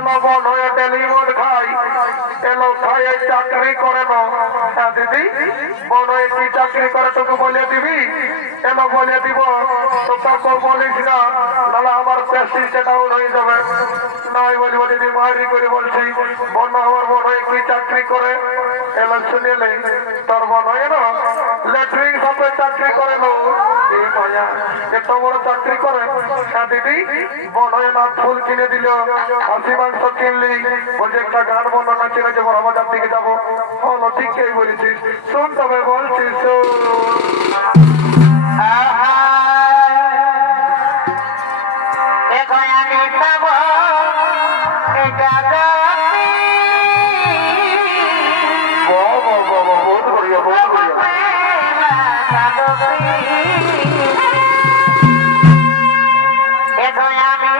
এলো বন হয়ে ডেলিমোড খাই এলো খাই এই চাকরি করে না। হ্যাঁ দিদি বন হয়ে কি চাকরি করে তোকে বলে দিবি? এলো বলে দিব তো তারপর বলিস না নাহলে আমার প্রেস্টিজটা ডাউন হয়ে যাবে। নাই বলবো দিদি মারি করে বলছি বন আমার বন হয়ে কি চাকরি করে এলো শুনিলে তোর বন হয়ে না লেট্রিন সাথে চাকরি করে লো। এত বড় চাকরি করে। হ্যাঁ দিদি বন হয়ে না ফুল কিনে দিল হাসি মাংস কিনলি বলছে একটা গান বর্ণনা ছিল যে বড় বাজার দিকে যাবো। হলো ঠিকই বলেছিস শোন তবে বলছিস বহুত বড়িয়া বহুত বড়িয়া। এখন আমি